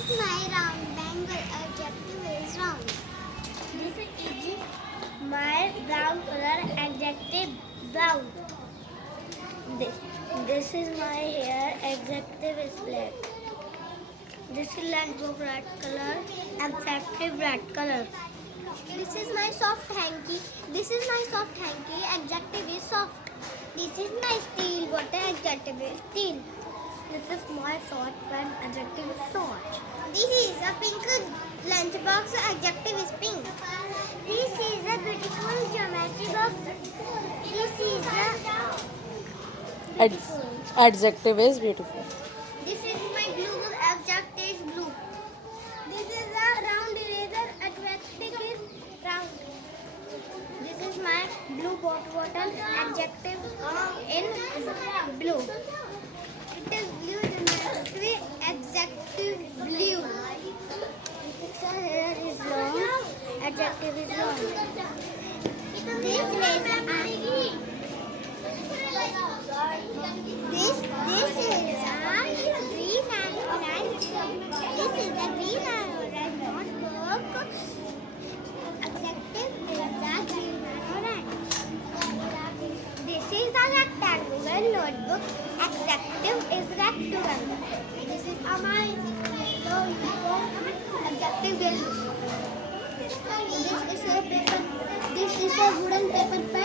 is my round bangle. Adjective is round. This is my brown color. Adjective brown. This, this is my hair. Adjective is black. This is lunchbox red color. Adjective red color. This is my soft hanky. This is my soft hanky. Adjective is soft. This is my steel bottle. Adjective is steel. This is my short pen. Adjective is short. This is a pink lunchbox. Adjective is pink. This is a beautiful geometry box. This is a beautiful. Adjective is beautiful. This is my blue book. Adjective is blue. This is a round eraser. Adjective is round. This is my blue water bottle. Adjective in blue. It is blue geometry. Adjective blue. Its hair is long. Adjective is long. This is this is a green and orange. This is a green and orange notebook. Adjective is the green and orange. This is a rectangular notebook. Adjective is rectangular. This is a amazing yellow uniform. Adjective yellow. This is a paper. This is a wooden paper pen.